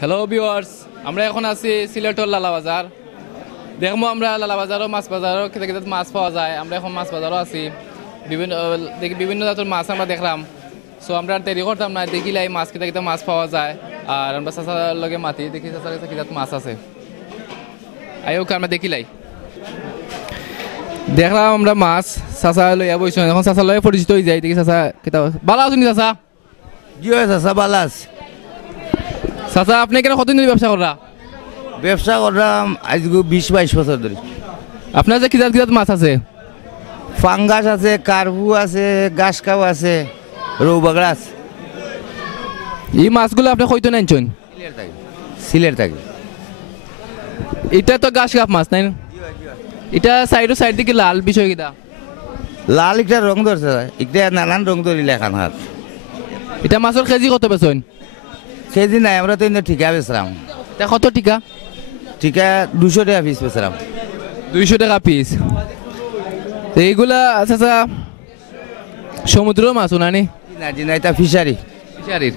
Hello viewers, আমরা এখন আছি সিলেটের লালা বাজার। দেখবো আমরা লালা বাজারও মাছ বাজারও খেতে খেতে মাছ পাওয়া যায়। আমরা এখন মাছ বাজারও আছি, বিভিন্ন জাতের মাছ আমরা দেখলাম। সো আমরা আর দেরি করতাম না, দেখিলাই মাছ খেতে খেতে মাছ পাওয়া যায়। আর আমরা চাচার লগে মাতি দেখি চাচার কাছে কি জাত মাছ আছে, আইওকে আমরা দেখিলাই দেখলাম আমরা মাছ। চাচা লইয়া বইছ, এখন চাচা লয়ে পরিচিত হয়ে যায়। দেখি চাচা কিতা ভালো আছেন চাচা? জি হয় চাচা ভালো আছে। চাচা আপনি কেন কতদিন ধরে ব্যবসা করা? ব্যবসা করলাম আজ 20-22 বছর ধরে। আপনার যে কিজাত কিজাত মাছ আছে? ফাঙ্গাস আছে, কার্পু আছে, গাছ কাউ আছে, রৌ বাগড়া আছে। এই মাছগুলো আপনি কইতো নাইছেন? সিলেট থাকি। এটা তো গাছ কাপ মাছ নাই? এটা সাইড দিকে লাল বিষয় কিটা? লাল একটা রং ধরছে, একটা নানান রং ধরিলে এখন হাত। এটা মাছের কেজি কত বেচেন? কেজি নাই, আমরা তো এনে ঠিকা বেচলাম। এটা কত টিকা? ঠিকা 200 টাকা পিস বেচলাম। 200 টাকা পিস। এইগুলা আচ্ছা সমুদ্র মাছ নানি? না জি না, এটা ফিশারি। ফিশারির?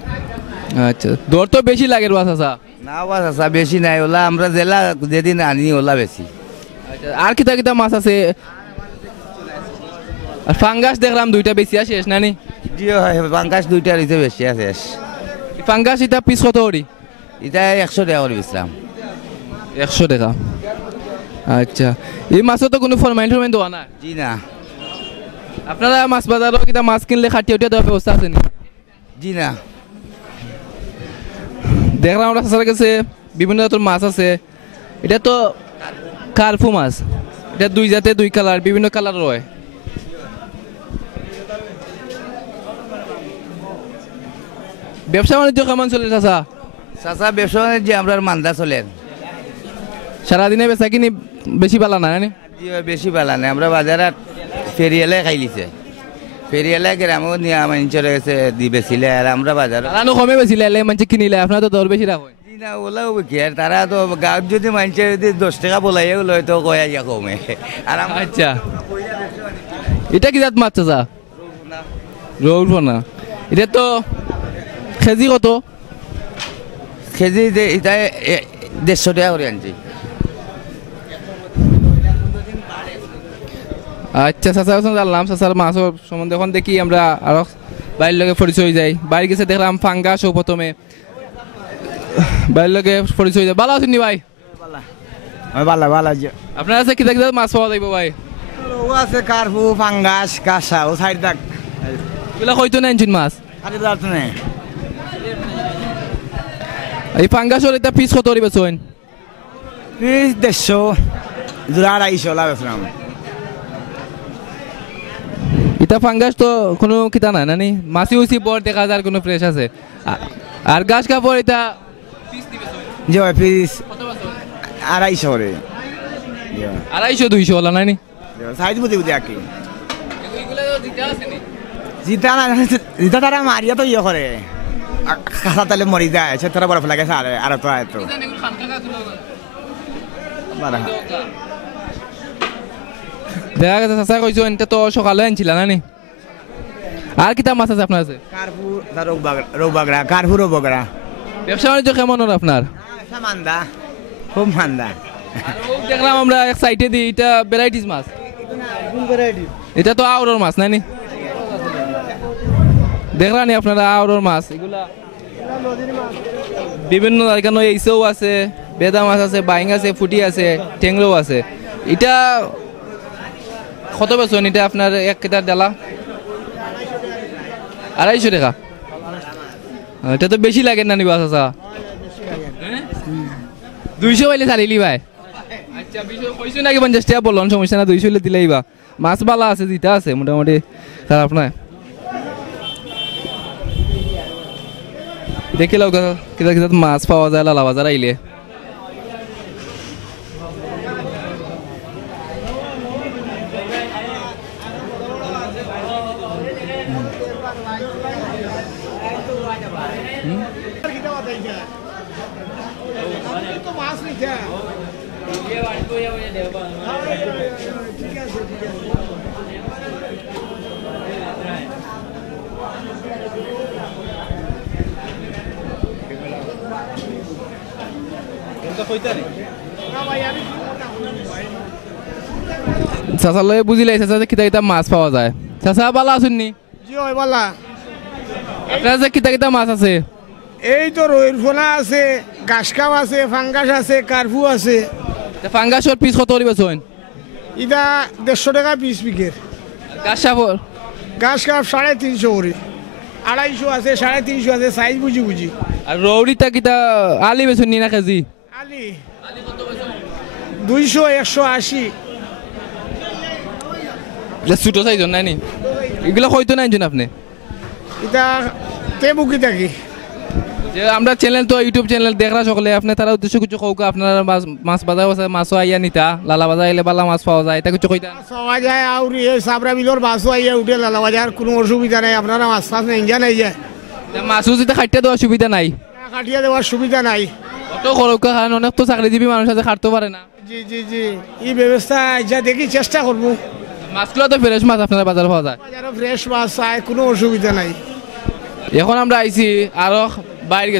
আচ্ছা, দর তো বেশি লাগে বাস আচ্ছা? না বাস আচ্ছা বেশি নাই, ওলা আমরা জেলা যেদিন আনি ওলা বেশি। আচ্ছা, আর কিতা কিতা মাছ আছে? আর ফাঙ্গাস দেখলাম দুইটা বেশি আছে নানি? জি হয়, ফাঙ্গাস দুইটা রয়েছে বেশি আছে। ফাঙ্গাস এটা পিস কত করি? এটা 100 টাকা করে বেচলাম। 100 টাকা। আচ্ছা, এই মাছও তো কোনো ফরমাইন দেওয়া না? জি না। আপনারা মাছ বাজারও কিতা মাছ কিনলে খাটিয়ে উঠিয়ে দেওয়ার ব্যবস্থা আছে নি? জি না। দেখলাম আমরা চাচার কাছে বিভিন্ন জাতের মাছ আছে। এটা তো কার্পু মাছ, এটা দুই জাতে দুই কালার, বিভিন্ন কালার রয়। ব্যবসা বাণিজ্য কেমন চলে চাচা? চাচা ব্যবসা বাণিজ্য আমরা মান্দা চলে। সারাদিনে বেচা কিনি বেশি পালা না? জি বেশি পালা নাই, আমরা বাজারে ফেরিয়ালে খাইলিছে। ফেরিয়ালে গ্রামও নিয়ে মানুষের কাছে দি বেচিলে, আর আমরা বাজারে তারা কমে বেচিলে মানুষ কিনিলে, আপনার তো দর বেশি রাখো। জি না, ওলাও কি আর তারা তো গাঁৱত যদি মানুষের যদি 10 টাকা বলাইও লয় তো কয়া গিয়া কমে। আর আচ্ছা, এটা কি জাত মাছ চাচা? রৌল পোনা। এটা তো কেজি কত? কেজি এটা 150 টাকা করে আনছি। আচ্ছা চাচা জানলাম চাচার মাছের সম্বন্ধে। এখন দেখি আমরা আরো বাড়ির লগে পরিচয় যাই। বাড়ি গেছে দেখলাম ফাঙ্গাসও প্রথমে, বাড়ির লগে পরিচয় যায়। ভালো আছেন নি ভাই? ভালো ভালো। আপনার কাছে কিতা কিতা মাছ পাওয়া যাইব ভাই? ও আছে কার্পু, ফাঙ্গাস, কাঁচা ও সাইড দাগ। এগুলা হয়তো না ইঞ্জিন মাছ? আরে দাঁত নেই। এই ফাঙ্গাসর এটা পিস কত করে বেচেন? পিস 150, জোড়া 250 লাভ বেচলাম। এটা ফাঙ্গাস তো কোনো কিতা নাই নানি? মাছি উচি বড় দেখা যার কোনো ফ্রেশ আছে। আর গাছ কাপড় এটা পিস দিবে জি ভাই, পিস কত বেচেন? 250 করে। 250-200 হলা নানি? সাইজ বুঝি বুঝি আকি এগুলা তো দিতে আছে নি? জিতা না, জিতা তারা মারিয়া তো ইয়ে করে, কাঁচা তালে মরি যায়, সে তারা বরফ লাগে সারে আর তো আয়তো দেখা গেছে চাচা কইছো এটা তো সকালে আনছিল নানি? আর কিতা মাছ আছে আপনার কাছে? কার্পু, রৌ বাগড়া, কার্পু, রৌ বাগড়া। ব্যবসা বাণিজ্য কেমন হল আপনার? মান্দা, খুব মান্দা। দেখলাম আমরা এক সাইডে দিই, এটা ভ্যারাইটিস মাছ। এটা তো আউরর মাছ নানি? দেখলাম আপনারা আউরর মাছ, এগুলা বিভিন্ন এখানে এইসও আছে, বেদা মাছ আছে, বাইং আছে, ফুটি আছে, টেংরো আছে। এটা কত বেচেন? এটা আপনার এক কেটার ডালা 250 টাকা। এটা তো বেশি লাগে নানি বাস আচ্ছা? 200 পাইলে চালিলি ভাই? আচ্ছা 200 নাকি 50 টাকা বললাম, সমস্যা না, 200 হলে দিলেই বা। মাছ বালা আছে, দিতে আছে মোটামুটি, খারাপ নয়। দেখিলাও কিতা কিতা মাছ পাওয়া যায় লালা বাজার আইলে। চাচার লগে বুঝিলাই চাচা যে কিতা কিতা মাছ পাওয়া যায়। চাচা ভালো আছেন নি? জি হয় বলা। আপনার যে কিতা কিতা মাছ আছে? এই তো রইর ফোনা আছে, গাছকাপ আছে, ফাঙ্গাস আছে, কার্ফু আছে। ফাঙ্গাসর পিস কত করে বেচেন? ইটা 150 টাকা পিস বিকের। গাছাপর গাছ কাপ 350 করে, 250 আছে, 350 আছে, সাইজ বুঝি বুঝি। আর রৌড়িটা কিতা আলি বেচেন নি না কেজি? আলি 200, 180। ছোট সাইজন নাই নি? এগুলো হয়তো নাই আপনি এটা তে বুকি থাকি। যে আমরা চ্যানেল তো ইউটিউব চ্যানেল দেখরা সকলে আপনি তারা উদ্দেশ্য কিছু কৌক আপনারা মাছ বাজার আছে, মাছও আইয়া নিতা লালা বাজার আইলে বালা মাছ পাওয়া যায়, এটা কিছু কইতা? সবাই যায় আর এই সাবরা বিলর বাসও আইয়া উঠে লালা বাজার, কোনো অসুবিধা নাই। আপনারা মাছ ফাছ নেই জানাই যায়, মাছও যদি খাইতে দেওয়ার সুবিধা নাই, কাটিয়ে দেওয়ার সুবিধা নাই। অত খরকা কারণ অনেক তো চাকরিজীবী মানুষ আছে খাটতে পারে না। জি জি জি, এই ব্যবস্থা যা দেখি চেষ্টা করবো। মাছগুলো তো ফ্রেশ মাছ আপনারা বাজারে পাওয়া যায়, বাজারে ফ্রেশ মাছ চাই, কোনো অসুবিধা নাই। এখন আমরা আইছি আরো বাইরে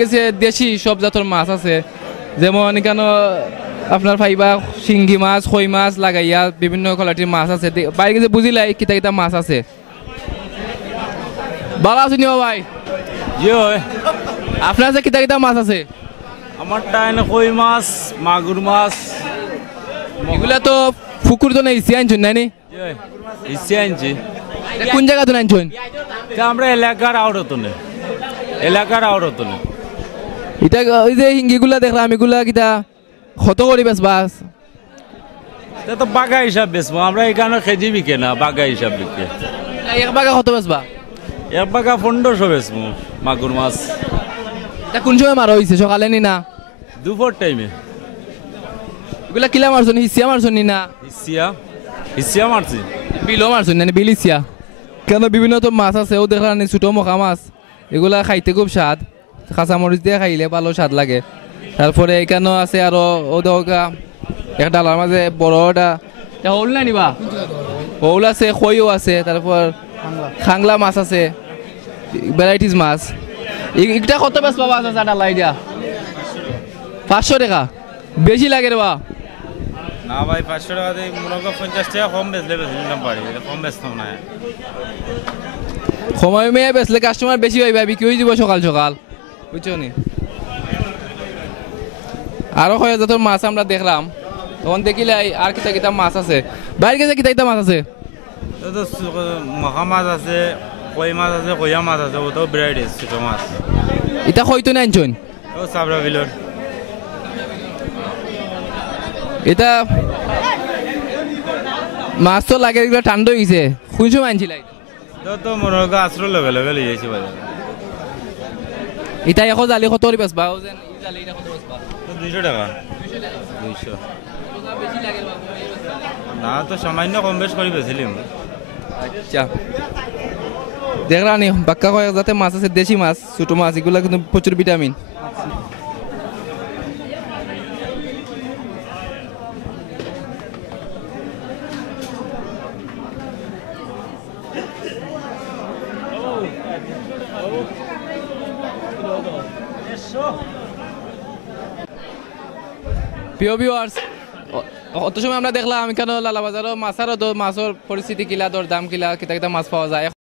গেছে দেশি সব জাতের মাছ আছে, যেমন এখানে আপনার ফাইবা শিঙ্গি মাছ, খই মাছ লাগাইয়া বিভিন্ন কোয়ালিটির মাছ আছে। বাইরে গেছে বুঝিলাই কিতা কিতা মাছ আছে। ভালো আছেন নি ভাই? জি হয়। আপনার যে কিতা কিতা মাছ আছে? আমারটা এনে কই মাছ, মাগুর মাছ। এগুলা তো পুকুর তো নাই, ইসি আনছেন নাই নি? জি হয়, ইসে আনছি। এটা কোন জায়গা তো আনছেন? তা আমরা এলাকার আউরতনে, এটা ওই যে হিঙ্গিগুলা দেখলাম, এগুলা কিতা কত করি বাস? তা তো বাগা হিসাব বেচবো আমরা, এখানে কেজি বিকে না, বাগা হিসাব বিকে। এক বাগা কত বেচবা? এক বাগা 1500 বেচবো মাগুর মাছ। এটা কোন সময় মারা হয়েছে, সকালে নি না দুপুর টাইমে। এগুলা কিলা মারছেন, হিসিয়া মারছেন নি না? হিসিয়া মারছি। বিলও মারছেন না, বিলিসিয়া? কেন বিভিন্ন তো মাছ আছে, ও দেখলাম ছোট মখা মাছ, এগুলা খাইতে খুব স্বাদ, কাঁচামরিচ দিয়ে খাইলে ভালো স্বাদ লাগে। তারপরে এখানেও আছে আরো ও দেখা এক ডালার মাঝে বড় হল না নিবা, হল আছে, খইও আছে, তারপর খাংলা মাছ আছে, ভ্যারাইটিস মাছ। এটা কত বেশ পাবা আছে ডালা? এটা 500 টাকা, বেশি লাগে রে বা। না ভাই 500 টাকা দিয়ে মনে 50 টাকা কম বেচলে বেশি পারি, কম বেচতাম না। সময় মেয়ে বেচলে কাস্টমার বেশি হইবা, বিক্রি হয়ে যাব সকাল সকাল, বুঝছো নি? আরো কয়েক জাতের মাছ আমরা দেখলাম, তখন দেখিলে আর কিতা কিতা মাছ আছে। বাইরে গেছে কিতা কিতা মাছ আছে? মহা মাছ আছে, কই মাছ আছে, কইয়া মাছ আছে, ওটাও ভ্যারাইটিস ছোট মাছ। এটা হয়তো না আনছেন? ও সাবরা বিলর। এটা মাছ তো লাগে, এগুলো ঠান্ডা হয়েছে, কোন সময় আনছিল? তো মনে হয় আশ্রয় লগে লগে লিয়ে যাইছি বাজারে। এটা এখন জালি কত করে বেচবা? 200 টাকা। 200 না, তো সামান্য কম বেশ করে বেছিলাম। আচ্ছা, দেখলাম নি বাক্কা কয়েক যাতে মাছ আছে, দেশি মাছ, ছোট মাছ, এগুলা কিন্তু প্রচুর ভিটামিন। প্রিয় ভিউয়ার্স, অত সময় আমরা দেখলাম এখানে লালা বাজারও মাছের পরিস্থিতি কিলা, দর দাম কিলা, কিতা কিতা মাছ পাওয়া যায়।